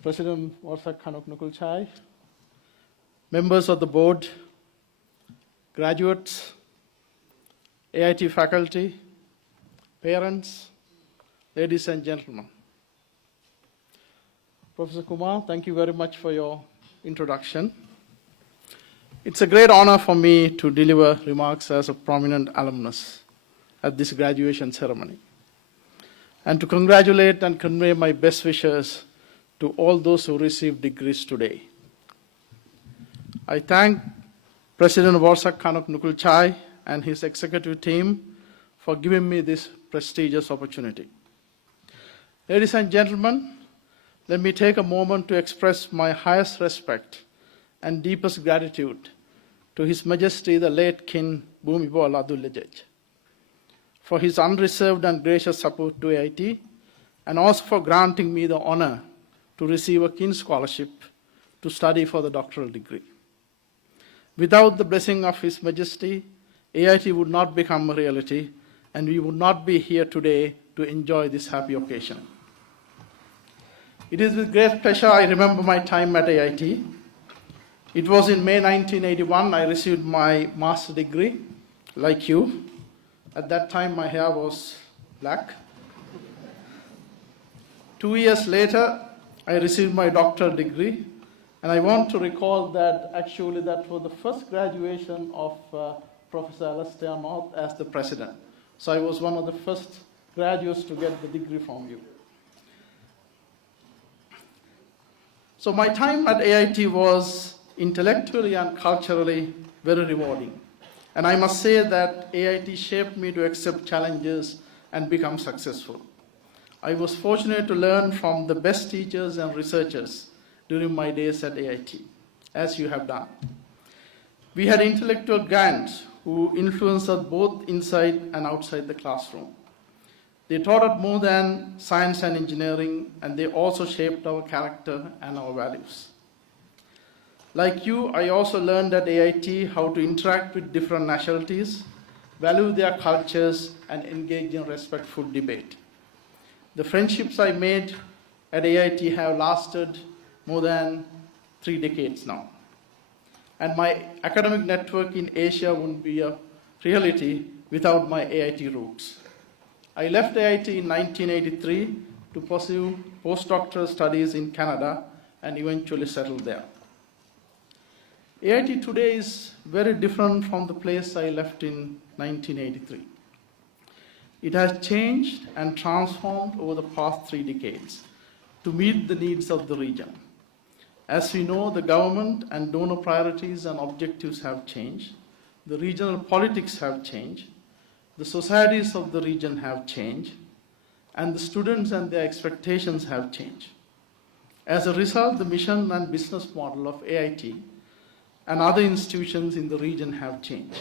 President Warsak Khanok Nukulchai, members of the board, graduates, AIT faculty, parents, ladies and gentlemen. Professor Kumar, thank you very much for your introduction. It's a great honor for me to deliver remarks as a prominent alumnus at this graduation ceremony, and to congratulate and convey my best wishes to all those who received degrees today. I thank President Warsak Khanok Nukulchai and his executive team for giving me this prestigious opportunity. Ladies and gentlemen, let me take a moment to express my highest respect and deepest gratitude to His Majesty the late King Bhumibol Adulyadej for his unreserved and gracious support to AIT, and also for granting me the honor to receive a King Scholarship to study for the doctoral degree. Without the blessing of His Majesty, AIT would not become a reality, and we would not be here today to enjoy this happy occasion. It is with great pleasure I remember my time at AIT. It was in May 1981 I received my master's degree, like you. At that time my hair was black. 2 years later, I received my doctoral degree, and I want to recall that actually that was the first graduation of Professor Alastair North as the president. So I was one of the first graduates to get the degree from you. So my time at AIT was intellectually and culturally very rewarding. And I must say that AIT shaped me to accept challenges and become successful. I was fortunate to learn from the best teachers and researchers during my days at AIT, as you have done. We had intellectual giants who influenced us both inside and outside the classroom. They taught us more than science and engineering, and they also shaped our character and our values. Like you, I also learned at AIT how to interact with different nationalities, value their cultures, and engage in respectful debate. The friendships I made at AIT have lasted more than 3 decades now. And my academic network in Asia wouldn't be a reality without my AIT roots. I left AIT in 1983 to pursue postdoctoral studies in Canada and eventually settled there. AIT today is very different from the place I left in 1983. It has changed and transformed over the past 3 decades to meet the needs of the region. As we know, the government and donor priorities and objectives have changed. The regional politics have changed. The societies of the region have changed. And the students and their expectations have changed. As a result, the mission and business model of AIT and other institutions in the region have changed.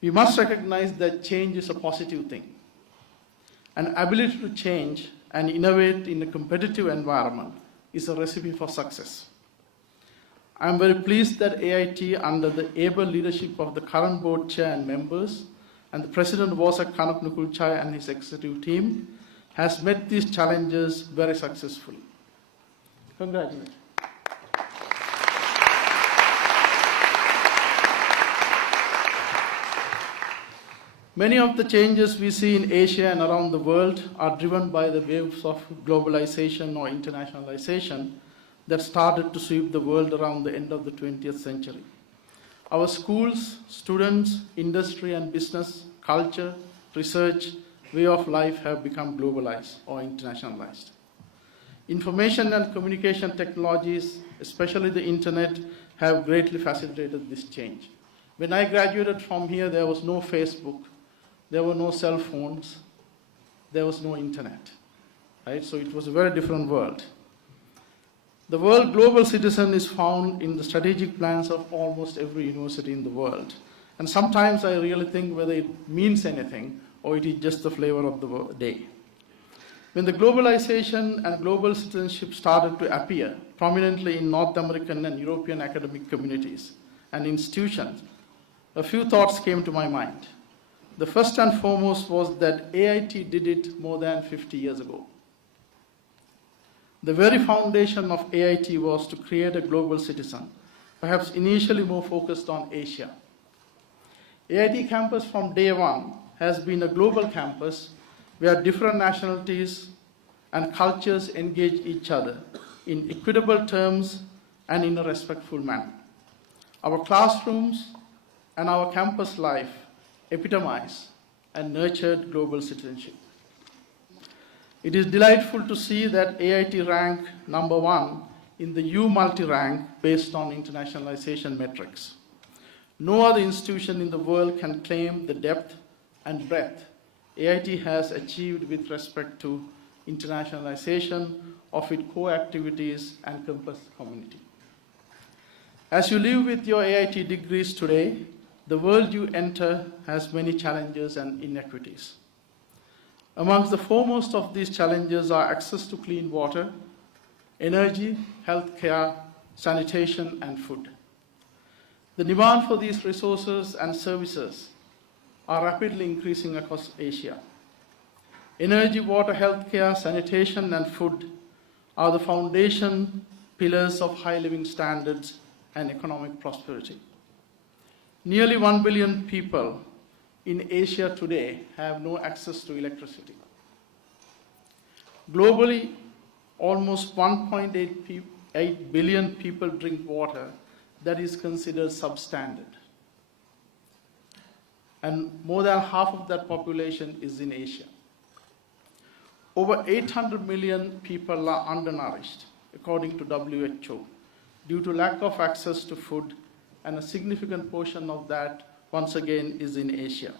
We must recognize that change is a positive thing. An ability to change and innovate in a competitive environment is a recipe for success. I am very pleased that AIT, under the able leadership of the current board chair and members, and the President Warsak Khanok Nukulchai and his executive team, has met these challenges very successfully. Congratulations. Many of the changes we see in Asia and around the world are driven by the waves of globalization or internationalization that started to sweep the world around the end of the 20th century. Our schools, students, industry and business, culture, research, way of life have become globalized or internationalized. Information and communication technologies, especially the internet, have greatly facilitated this change. When I graduated from here, there was no Facebook. There were no cell phones, there was no internet, right? So it was a very different world. The word global citizen is found in the strategic plans of almost every university in the world. And sometimes I really think whether it means anything or it is just the flavor of the day. When the globalization and global citizenship started to appear prominently in North American and European academic communities and institutions, a few thoughts came to my mind. The first and foremost was that AIT did it more than 50 years ago. The very foundation of AIT was to create a global citizen, perhaps initially more focused on Asia. AIT campus from day one has been a global campus where different nationalities and cultures engage each other in equitable terms and in a respectful manner. Our classrooms and our campus life epitomize and nurtured global citizenship. It is delightful to see that AIT ranked number 1 in the U multi-rank based on internationalization metrics. No other institution in the world can claim the depth and breadth AIT has achieved with respect to internationalization of its core activities and campus community. As you live with your AIT degrees today, the world you enter has many challenges and inequities. Amongst the foremost of these challenges are access to clean water, energy, healthcare, sanitation, and food. The demand for these resources and services are rapidly increasing across Asia. Energy, water, healthcare, sanitation, and food are the foundation pillars of high living standards and economic prosperity. Nearly 1 billion people in Asia today have no access to electricity. Globally, almost 1.8 billion people drink water that is considered substandard. And more than half of that population is in Asia. Over 800 million people are undernourished, according to WHO, due to lack of access to food, and a significant portion of that, once again, is in Asia.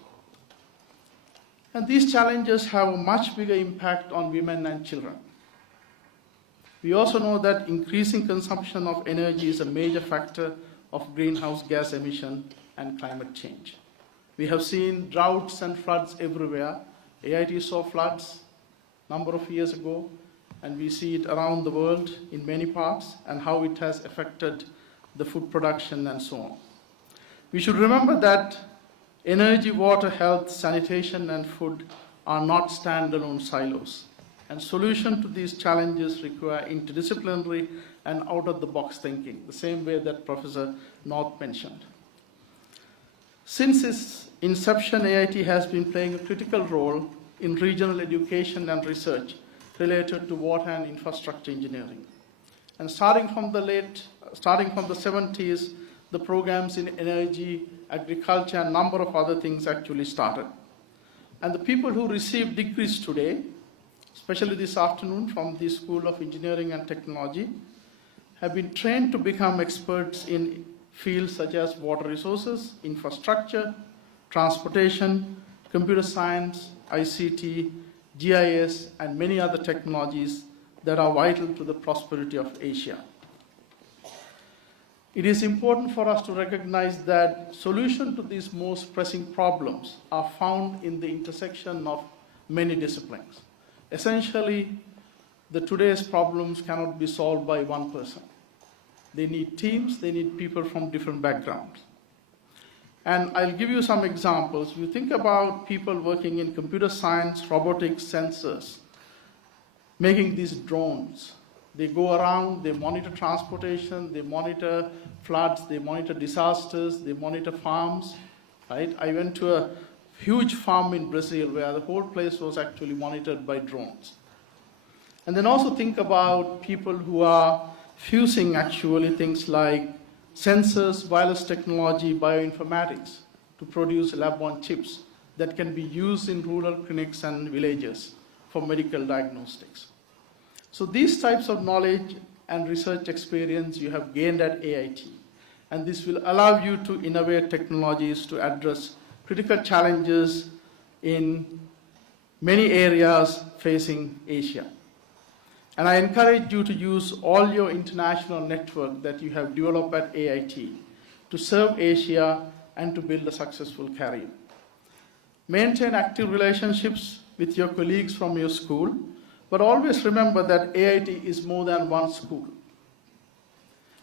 And these challenges have a much bigger impact on women and children. We also know that increasing consumption of energy is a major factor of greenhouse gas emission and climate change. We have seen droughts and floods everywhere. AIT saw floods a number of years ago, and we see it around the world in many parts, and how it has affected the food production and so on. We should remember that energy, water, health, sanitation, and food are not standalone silos, and solutions to these challenges require interdisciplinary and out-of-the-box thinking, the same way that Professor North mentioned. Since its inception, AIT has been playing a critical role in regional education and research related to water and infrastructure engineering. And starting from the 70s, the programs in energy, agriculture, and a number of other things actually started. And the people who receive degrees today, especially this afternoon from the School of Engineering and Technology, have been trained to become experts in fields such as water resources, infrastructure, transportation, computer science, ICT, GIS, and many other technologies that are vital to the prosperity of Asia. It is important for us to recognize that solutions to these most pressing problems are found in the intersection of many disciplines. Essentially, today's problems cannot be solved by one person. They need teams, they need people from different backgrounds. And I'll give you some examples. You think about people working in computer science, robotics, sensors, making these drones. They go around, they monitor transportation, they monitor floods, they monitor disasters, they monitor farms, right? I went to a huge farm in Brazil where the whole place was actually monitored by drones. And then also think about people who are fusing actually things like sensors, wireless technology, bioinformatics to produce lab-on chips that can be used in rural clinics and villages for medical diagnostics. So these types of knowledge and research experience you have gained at AIT, and this will allow you to innovate technologies to address critical challenges in many areas facing Asia. And I encourage you to use all your international network that you have developed at AIT to serve Asia and to build a successful career. Maintain active relationships with your colleagues from your school, but always remember that AIT is more than one school.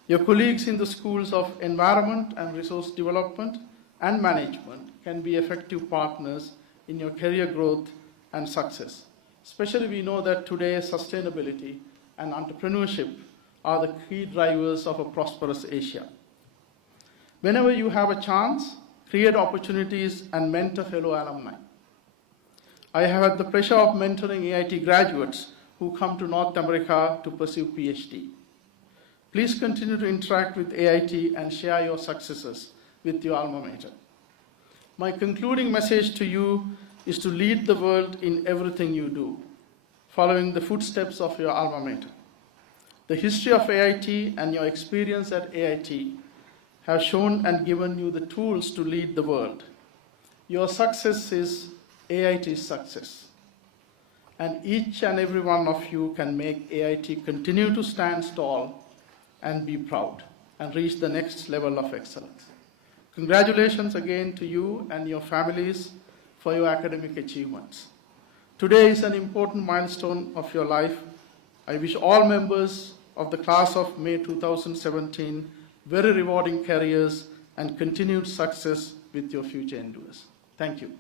Your colleagues in the schools of environment and resource development and management can be effective partners in your career growth and success. Especially we know that today sustainability and entrepreneurship are the key drivers of a prosperous Asia. Whenever you have a chance, create opportunities and mentor fellow alumni. I have had the pleasure of mentoring AIT graduates who come to North America to pursue PhD. Please continue to interact with AIT and share your successes with your alma mater. My concluding message to you is to lead the world in everything you do, following the footsteps of your alma mater. The history of AIT and your experience at AIT have shown and given you the tools to lead the world. Your success is AIT's success. And each and every one of you can make AIT continue to stand tall and be proud and reach the next level of excellence. Congratulations again to you and your families for your academic achievements. Today is an important milestone of your life. I wish all members of the class of May 2017 very rewarding careers and continued success with your future endeavors. Thank you.